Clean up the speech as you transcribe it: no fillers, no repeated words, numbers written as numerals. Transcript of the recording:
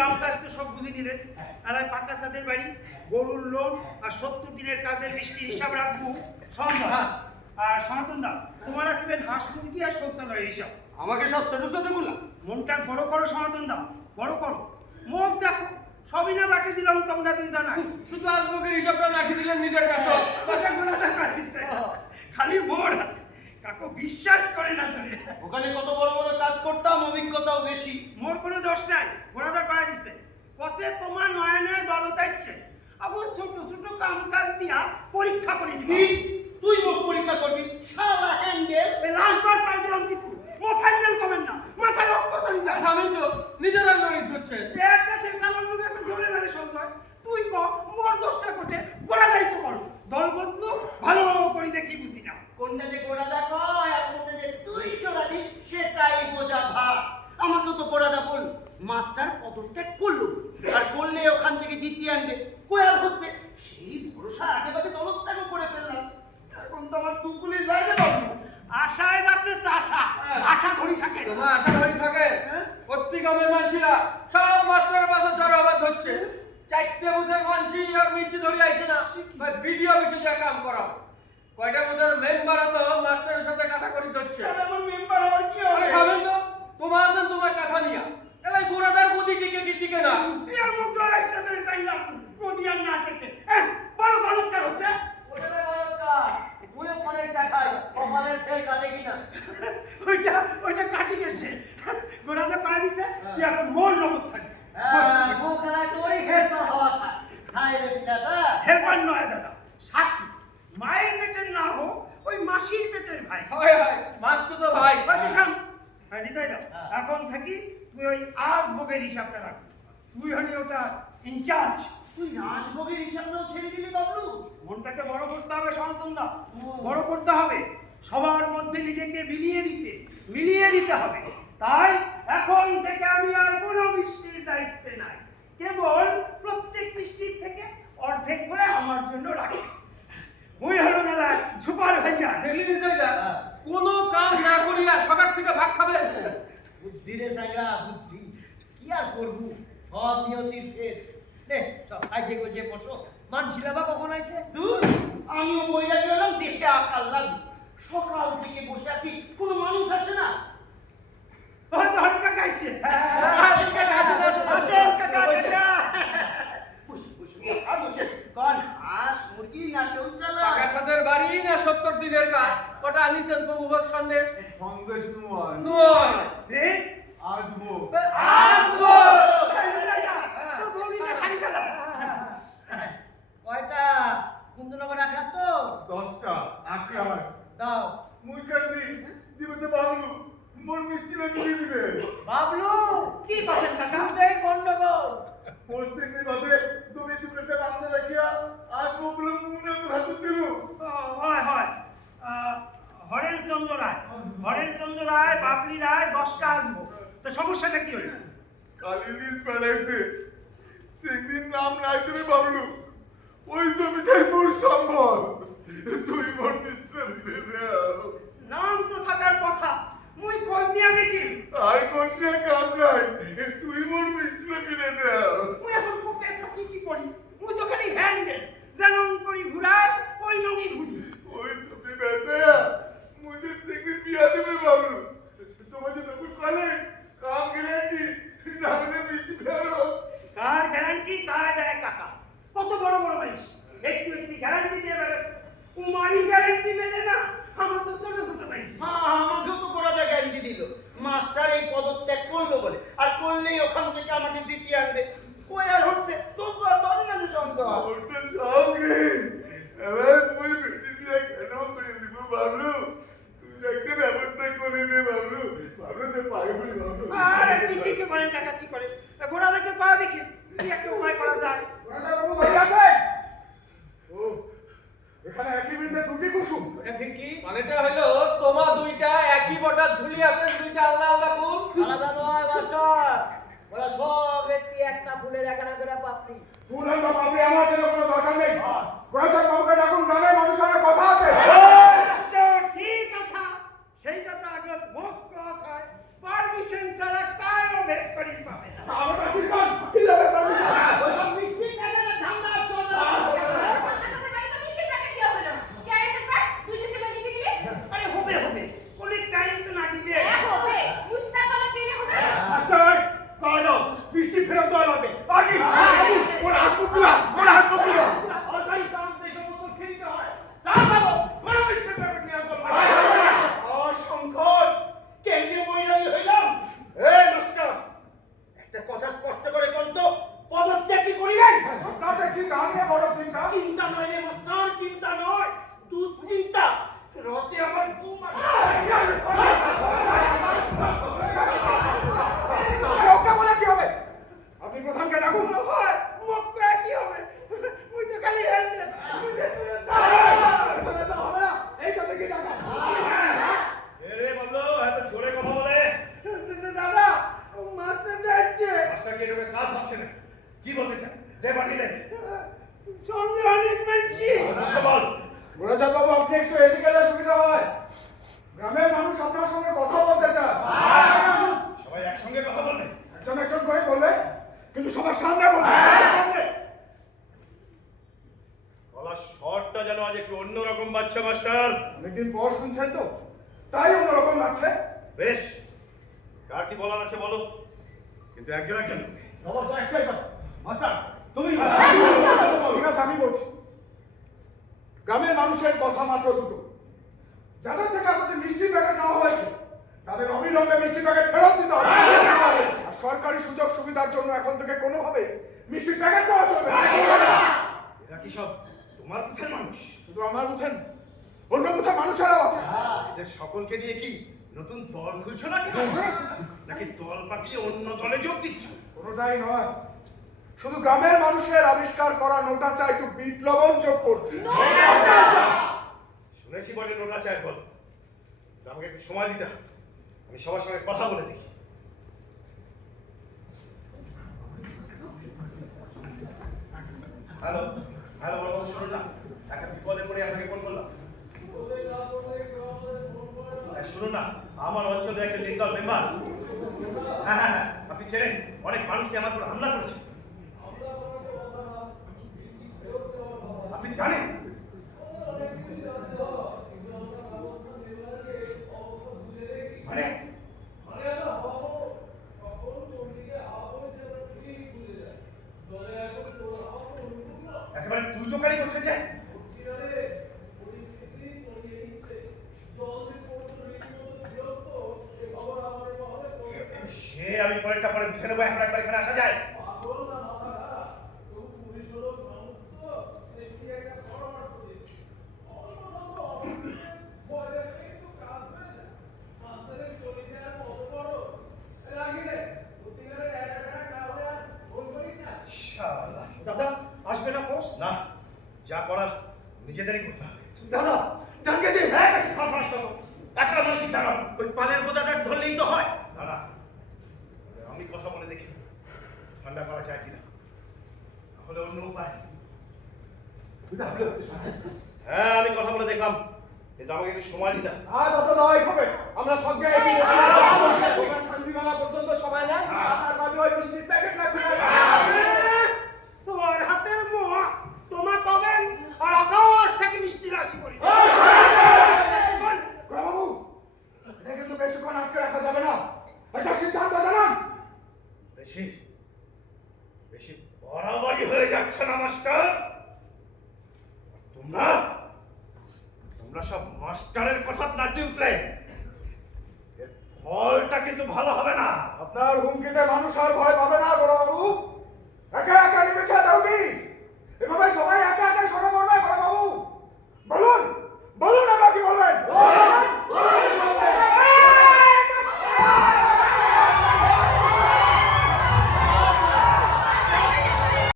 কাম কাজ তো সব বুঝে নিলেন। আর ওই পাকা সাদের বাড়ি, গরুর লোন আর 70 দিনের কাজের মিষ্টি হিসাব রাখবো সন্ধ্যা। আর সনাতন দা তোমার রাখবেন হাঁস মুরগি আর শৌচালয়ের হিসাব। আমাকে সব ছোট ছোট গুলা মনটা বড় করো সনাতন দা, বড় করো। মুখ দেখো সবই না বাকি দিলাম, তোমরা দুই জানাই। শুধু আজমকের হিসাবটা রাখি দিলেন নিজের কাছে। কথা গোলা দেখা দিচ্ছে খালি মোর হাতে। কাকু বিশ্বাস করে না তোরে। ওখানে কত বড় বড় কাজ করতাম, অভিজ্ঞতাও বেশি। মোর কোনো দোষ নাই, গোলাদার পাড়া দিচ্ছে। কসে তোমার নয়নে দলতাইছে। আবু ছোট ছোট কাম কাজ দিয়া পরীক্ষা করে কি নিবি। তুই মুখ পরীক্ষা করবি? শালা হ্যান্ডেল। এই লাস্ট বার পাই দিলাম কিন্তু মো ফাইনাল কমেন না, মাথায় রক্ত চলে যায়। থামেন তো, নিজের আন্দোলন ধরছেন। এক কাছে সালাম লুগেছে জোরে মানে সঞ্জয়। তুই ক মোর দোষটা কোটে গোলা দায়িত্ব করো। দল বদলু ভালো করে দেখি বুঝি না। কোনটা যে গোড়াদা কয় আর কোনটা যে তুই চড়ালিস সেটাই বোঝা ভাগ। আমাকে তো গোড়াদা বল মাস্টার পদত্যাগ করলো, আর করলে ওখান থেকে জিতিয়ে আনবে। কই আর হচ্ছে সেই ভরসা আগেভাগে দলত্যাগও করে ফেললাম। এখন তো আমার টুকুলি যায় না বাবু। আশায় বাসে আশা, আশা ধরি থাকে। তোমার আশা ধরি থাকে। প্রত্যেক গ্রামের মানুষরা সব মাস্টারের পাশে জড়ো আবার ধরছে। চারটে বুথের মানুষই আর মিষ্টি ধরে আইছে না, ভিডিও অফিসে যা কাম করা। কয়টা বুথের মেম্বার তো মাস্টারের সাথে কথা করি ধরছে। আমার মেম্বার হওয়ার কি হবে? খাবেন তো, তোমার আছেন তোমার কথা নিয়া। এলাই গোড়াদার গদি টিকে না। তুই আর মুখ ডরাইতে ধরে চাইলাম প্রদিয়ান না থেকে। বড় গলতটা হচ্ছে। ওটা গলতকার। তুইও অনেক দেখাই কপালের ফের কাটে কিনা। ওইটা কাটি গেছে। গোড়াতে পাড়া দিছে, তুই এখন মোর নগদ থাকবি। হেরবার নয় দাদা, সাক্ষী। মায়ের পেটের না হোক, ওই মাসির পেটের ভাই। হয় হয়, মাস্টার তো ভাই। তুই থাম। হৃদয় দা, এখন থাকি তুই ওই আজভোগের হিসাবটা রাখ। তুই হলি ওটা ইনচার্জ। তুই রাজভোগের হিসাবটাও ছেড়ে দিলি বাবলু? মনটাকে বড় করতে হবে সনাতন দা, বড় করতে হবে। সবার মধ্যে নিজেকে মিলিয়ে দিতে হবে। তাই এখন থেকে আমি আর কোনো মিষ্টির দায়িত্বে নাই। কেবল প্রত্যেক মিষ্টির থেকে অর্ধেক করে আমার জন্য রাখি। ওই হলো মেলা সুপারভাইজার। দেখলি নিতাইদা, কোনো কাম না করিয়া সকাল থেকে ভাগ খাবে। বুদ্ধি রে সাইলা, বুদ্ধি। কি আর করবো, সব নিয়তির ফের। নে সব খাইতে গিয়ে বসো। মানছিলা বা কখন আইছে? দূর, আমিও বইলা গেলাম দেশে আকাল লাগু। সকাল থেকে বসে আছি, কোনো মানুষ আসে না। হয়তো হরকা গাইছে। পাকা ছাদের বাড়ি না 70 দিনের কাজ? কটা আনিছেন প্রভুভোগ সন্দেশ? সন্দেশ নয়, নয়। আসবো। আসবো। তোর বউনিটা শাড়ি পেলাম। কয়টা কুন্দনগর রাখা তো 10টা আক্রার দাও। মুই কান্দি দিবতে বাবলু মোর মিষ্টি লাগিয়ে দিবে। বাবলু কি পাচ্ছেন কাকা? তুই গন্ডগোল। পোস্টিংনি বাদে তুমি টুকরেতে বাঁধতে রাখিয়া আর ববলু মুনে তো হাত দিল। হয় হয়। হরেশচন্দ্র রায়, বাবলি রায় 10টা আসবো। তো সমস্যাটা কি হইল? কালি লিস্ট বানাইছে, সেদিন নাম নাই তুমি বাবলু। ওই জমিটাই মোর সম্ভব। তুই মোর মিষ্টি দিবে দাও। নাম তো থাকার কথা, মুই খোঁজ নিয়ে দেখি। আর কোন যে কাম নাই, তুই মোর মিষ্টি দিবে দাও। মুই এখন কোকে থাকি কি করি? মুই তো খালি হ্যান্ডেল, যেমন করি ঘুরাই ওই নমি ঘুরি। ওই জমি বেচে মুঝে থেকে বিয়া দিবে বাবলু। তোমার যে তখন কলে কাম গ্যারান্টি না হলে মিষ্টি ফেরো। কার গ্যারান্টি কার দেয় কাকা? কত বড় বড় মানুষ একটু গ্যারান্টি দিয়ে বেড়াচ্ছে। কুমারী গ্যারান্টি মেলে না, আমার তো ছোট ছোট মানুষ। আমাকেও তো গোড়াদা গ্যারান্টি দিল মাস্টার এই পদত্যাগ করলো বলে, আর করলেই ওখান থেকে আমাকে জিতিয়ে আনবে। কই আর হচ্ছে তোর তো আর বাড়ি না যে সন্দেহ। ওটা সঙ্গে এবার মুই মিষ্টি বিয়া কেন করে দিব বাবলু? তুই একটা ব্যবস্থা করে দে বাবলু। বাবলু তে পায়ে পড়ি বাবলু। আরে কি করেন কাকা, কি করে? গোড়া দেখে পা দেখি কি একটা উপায় করা যায়। ও এখানে একই বিন্দে দুটি কুসুম। মানেটা হলো তোমার দুইটা একই বটার ঝুলি আছেন, দুইটা আলাদা আলাদা ফুল। আলাদা নয় মাস্টার, ওরা সব একটি একটা ফুলের একানা করে পাপড়ি। ফুল আর বাপরে আমার জন্য কোনো দরকার নেই। প্রফেসর বাবুকে ডাকুন, গ্রামের মানুষের সঙ্গে কথা আছে। ঠিক কথা, সেই কথা আগে মুখ খায় পারমিশন ছাড়া কায়ও ভেদ করি পাবে না। আমরা শিখব। তা নিয়ে বড় চিন্তা। চিন্তা নয় রে মাস্টার, চিন্তা নয়, দুশ্চিন্তা। রতে আমার ঘুম আসে। ওকে বলে কি হবে? আপনি প্রধানকে ডাকুন। হয় মুখ করে কি হবে? মুই তো খালি হেলমেট হবে না, এইটা দেখি ডাকা। রে বাবলু এত জোরে কথা বলে। দাদা মাস্টার যাচ্ছে মাস্টার কি এরকম কাজ ভাবছে না? কি বলতে চান? দে পাঠিয়ে দে। সঙ্গে অনেক মানছি বল। গোরাচাঁদ বাবু, আপনি একটু এদিকে এলে সুবিধা হয়। গ্রামের মানুষ আপনার সঙ্গে কথা বলতে চায়। সবাই একসঙ্গে কথা বলবে। একজন একজন করে বলবে, কিন্তু সবার সামনে বলবে। গলার শটটা যেন আজ একটু অন্যরকম বাচ্চা মাস্টার। অনেকদিন পর শুনছেন তো, তাই অন্যরকম লাগছে। বেশ, কার কি বলার আছে বলো, কিন্তু একজন একজন। খবর তো একটাই কথা, মাস্টার তুমি। ঠিক আছে, আমি বলছি। গ্রামের মানুষের কথা মাত্র দুটো। যাদের থেকে আমাদের মিষ্টি প্যাকেট নেওয়া হয়েছে তাদের অবিলম্বে মিষ্টি প্যাকেট ফেরত দিতে হবে। আর সরকারি সুযোগ সুবিধার জন্য এখন থেকে কোনোভাবে মিষ্টি প্যাকেট দেওয়া চলবে না। এরা কি সব তোমার বুথের মানুষ? শুধু আমার বুঝেন, অন্য বুথের মানুষেরাও আছে। এদের সকলকে নিয়ে কি নতুন দল খুলছো নাকি? নাকি দল পাকিয়ে অন্য দলে যোগ দিচ্ছ? কোনোটাই নয়, শুধু গ্রামের মানুষের আবিষ্কার করা নোটা চা একটু বিপ্লবন যোগ করছে। শুনেছি বলে নোটা চায় বল, আমাকে একটু সময় দিতে হবে। আমি সবার সঙ্গে কথা বলে দেখি। হ্যালো হ্যালো, বড় কথা শোনো না, একটা বিপদে পড়ে আপনাকে ফোন করলাম। শুনুন না, আমার অঞ্চলের একটা লিগল মেম্বার, হ্যাঁ হ্যাঁ হ্যাঁ, আপনি চেনেন, অনেক মানুষকে আমার উপর হামলা করেছে। আপনি জানেন? মানে একেবারে তুই তো গাড়ি করছে যে। সে আমি পরেরটা পরে বুঝে নেবো, এখন একবার এখানে আসা যায়? দাদা আসবে না পোষ? না, যা করার নিজেদেরই করতে হবে। দাদা ডাকে দিন। একটা মানসিক দাঁড়াও। ওই পালের বোঝাটা ধরলেই তো হয়। না না, আমি কথা বলে দেখি ঠান্ডা করা যায় কিনা, তাহলে অন্য উপায়। হ্যাঁ, আমি কথা বলে দেখলাম, কিন্তু আমাকে একটু সময় দিতে হবে। আর কত নয় হবে, আমরা সব জায়গায় শান্তিমেলা পর্যন্ত সবাই না আর ভাবে ওই মিষ্টির প্যাকেট রাখবে। সবার হাতের মোয়া তোমার পাবেন আর আকাশ থেকে মিষ্টি রাশি করি বাবু, এটা কিন্তু বেশিক্ষণ আটকে রাখা যাবে না, একটা সিদ্ধান্ত জানান। বেশি বেশি বাড়াবাড়ি হয়ে যাচ্ছে না মাস্টার? তোমরা তোমরা সব মাস্টারের কথা নাচি উঠলে এর ফলটা কিন্তু ভালো হবে না। আপনার হুমকিতে মানুষ আর ভয় পাবে না বড় বাবু।